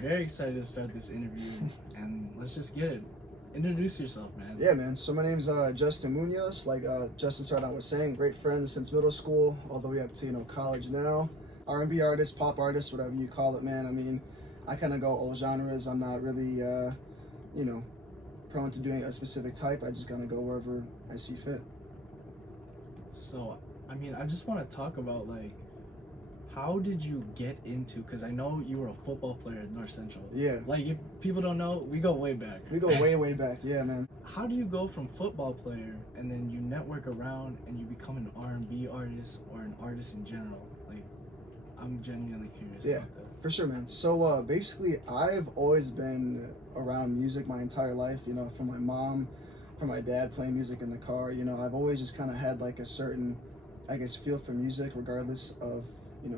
Very excited to start this interview, and let's just get it. Introduce yourself, man. Yeah, man. So my name's Justin Munoz. Like Justin started out with saying, great friends since middle school, all the way up to college now. R&B artist, pop artist, whatever you call it, man. I mean, I kind of go all genres. I'm not really, prone to doing a specific type. I just kind of go wherever I see fit. So, I just want to talk about how did you get into? Because I know you were a football player at North Central. Yeah. Like, if people don't know, we go way back. We go way, way back. Yeah, man. How do you go from football player and then you network around and you become an R&B artist or an artist in general? Like, I'm genuinely curious about that. For sure, man. So basically, I've always been around music my entire life. From my mom, from my dad playing music in the car. I've always just kind of had like a certain, feel for music, regardless of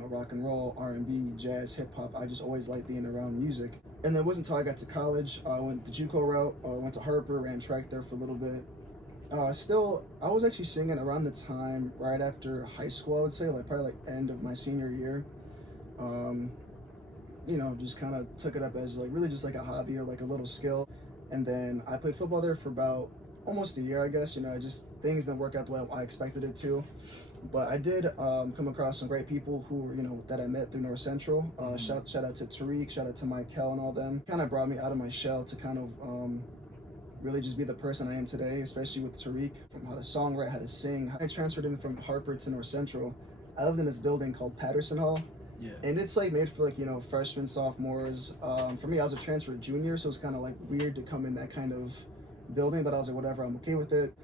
rock and roll, R&B, jazz, hip hop. I just always liked being around music. And then it wasn't until I got to college, I went the JUCO route. Went to Harper, ran track there for a little bit. I was actually singing around the time right after high school. I would say probably end of my senior year. Just kind of took it up as really just like a hobby or like a little skill. And then I played football there for about almost a year, I guess. Just things didn't work out the way I expected it to. But I did come across some great people who that I met through North Central. Shout out to Tariq, shout out to Michael and all them. Kind of brought me out of my shell to kind of really just be the person I am today, especially with Tariq, from how to songwrite, how to sing. I transferred in from Harper to North Central. I lived in this building called Patterson Hall. Yeah. And it's made for freshmen, sophomores. For me, I was a transfer junior, so it's kind of weird to come in that kind of building, but I was like, whatever, I'm okay with it.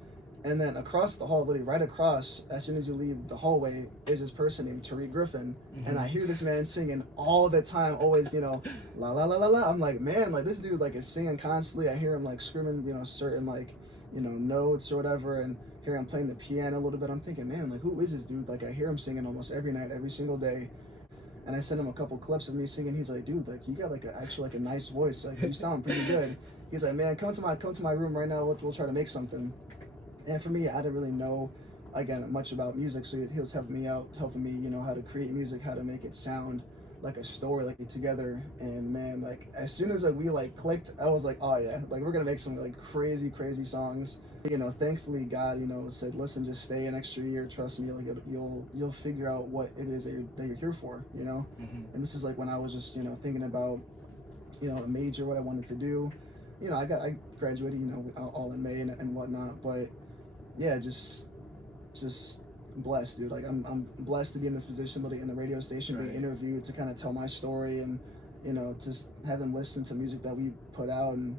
And then across the hall, literally right across, as soon as you leave the hallway, is this person named Tariq Griffin. Mm-hmm. And I hear this man singing all the time, always, la la la la la. I'm like, man, this dude is singing constantly. I hear him screaming, certain notes or whatever, and hear him playing the piano a little bit. I'm thinking, man, who is this dude? I hear him singing almost every night, every single day. And I sent him a couple clips of me singing. He's like, dude, you got actually a nice voice. You sound pretty good. He's like, man, come to my room right now. We'll try to make something. And for me, I didn't really know, again, much about music. So he was helping me, how to create music, how to make it sound like a story, together. And man, as soon as we clicked, I was like, oh yeah, we're gonna make some crazy, crazy songs. Thankfully God, said, listen, just stay an extra year. Trust me, you'll figure out what it is that you're here for, Mm-hmm. And this is when I was just, thinking about, a major, what I wanted to do. I graduated, all in May and whatnot, but yeah, just blessed, dude. I'm blessed to be in this position, in the radio station, being interviewed, to kind of tell my story, and just have them listen to music that we put out, and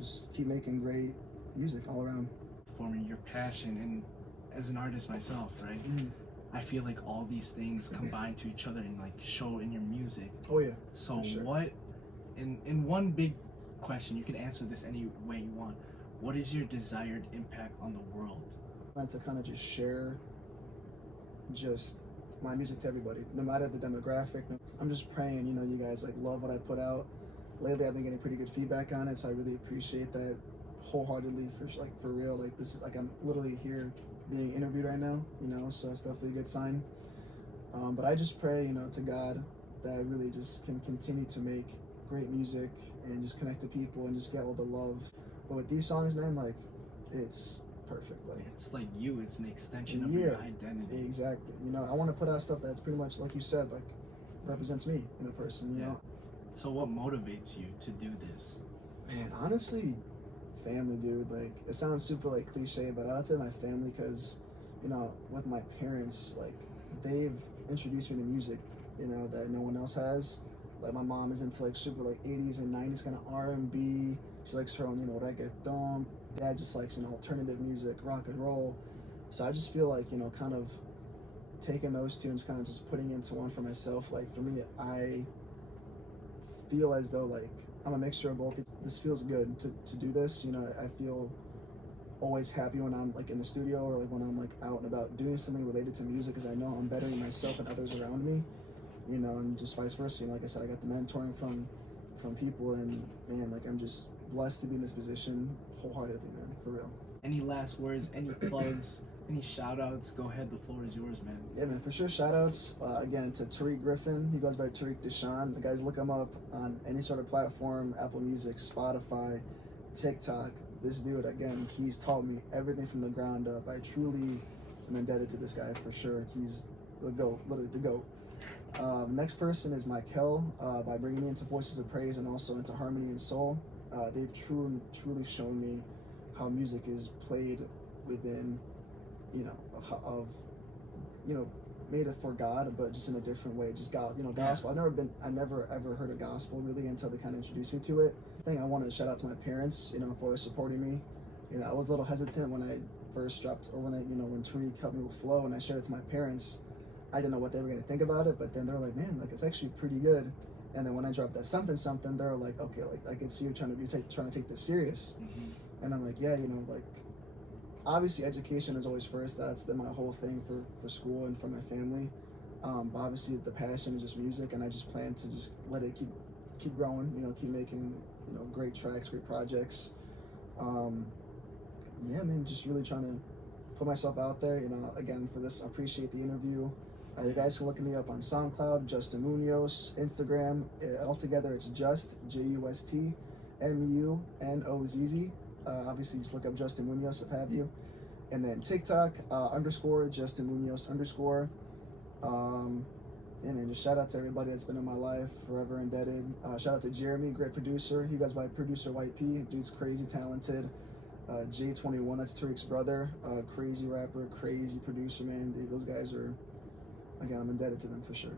just keep making great music all around. Forming your passion, and as an artist myself, right? Mm-hmm. I feel all these things combine to each other and show in your music. Oh yeah. So sure. What, in one big question, you can answer this any way you want. What is your desired impact on the world? I like to kind of just share just my music to everybody, no matter the demographic. I'm just praying, you guys love what I put out. Lately, I've been getting pretty good feedback on it, so I really appreciate that wholeheartedly. For real, this is I'm literally here being interviewed right now, so it's definitely a good sign. But I just pray, to God, that I really just can continue to make great music and just connect to people and just get all the love. But with these songs, man, it's perfect. It's you. It's an extension of your identity. Exactly. I want to put out stuff that's pretty much, like you said, represents me in a person. You know. So what motivates you to do this? Man, honestly, family, dude. It sounds super cliche, but I would say my family, because with my parents, they've introduced me to music, that no one else has. My mom is into super 80s and 90s kind of R&B. She likes her own, reggaeton. Dad just likes, alternative music, rock and roll. So I just feel kind of taking those tunes, kind of just putting into one for myself. For me, I feel as though I'm a mixture of both. This feels good to do this. I feel always happy when I'm in the studio, or when I'm out and about doing something related to music, because I know I'm bettering myself and others around me. And just vice versa. Like I said, I got the mentoring from people, and man, I'm just blessed to be in this position wholeheartedly, man, for real. Any last words, any plugs Any shout outs? Go ahead, the floor is yours, man. Yeah, man, for sure. Shout outs again to Tariq Griffin. He goes by Tariq Deshaun. The guys, look him up on any sort of platform: Apple Music, Spotify, TikTok. This dude, again, he's taught me everything from the ground up. I truly am indebted to this guy for sure. He's the GOAT, literally the GOAT. Next person is Michael, by bringing me into Voices of Praise and also into Harmony and Soul. They've truly shown me how music is played within, made it for God, but just in a different way. Just God, gospel. I never ever heard of gospel really until they kind of introduced me to it. I think I want to shout out to my parents, for supporting me. I was a little hesitant when I first dropped, or when Tariq helped me with Flow, and I shared it to my parents. I didn't know what they were going to think about it, but then they're like, man, like, it's actually pretty good. And then when I dropped that something, they're like, okay, like, I can see you trying to take this serious. Mm-hmm. And I'm like, yeah, like, obviously education is always first. That's been my whole thing for school and for my family. But obviously the passion is just music, and I just plan to just let it keep growing, keep making, great tracks, great projects. Yeah, man, just really trying to put myself out there, again, for this. I appreciate the interview. You guys can look me up on SoundCloud, Justin Munoz, Instagram. Altogether, it's just JUST MUNOZZ. Obviously, just look up Justin Munoz if have you. And then TikTok, _ Justin Munoz _ Yeah, man, just shout out to everybody that's been in my life, forever indebted. Shout out to Jeremy, great producer. He goes by Producer White P. Dude's crazy talented. J21, that's Tariq's brother. Crazy rapper, crazy producer, man. Those guys are, again, I'm indebted to them for sure.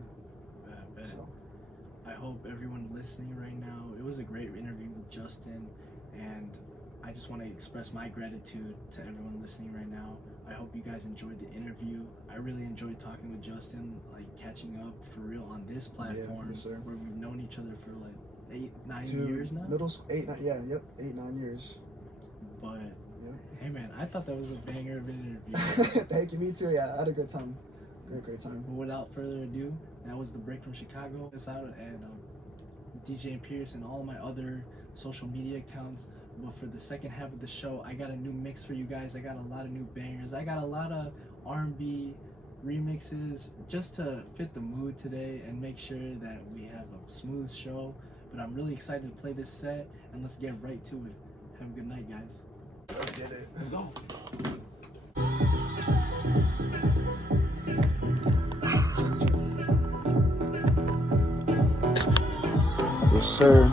Bet. So. I hope everyone listening right now, it was a great interview with Justin, and I just want to express my gratitude to everyone listening right now. I hope you guys enjoyed the interview. I really enjoyed talking with Justin, like catching up for real on this platform, where we've known each other for like 8-9 years now. 8-9 years. But hey, man, I thought that was a banger of an interview. Thank you, me too. Yeah, I had a good time. Great time. But without further ado, that was The Break from Chicago. It's out and DJ Imperius and all my other social media accounts. But for the second half of the show, I got a new mix for you guys. I got a lot of new bangers. I got a lot of R&B remixes just to fit the mood today and make sure that we have a smooth show. But I'm really excited to play this set, and let's get right to it. Have a good night, guys. Let's get it. Let's go. Yes, sir.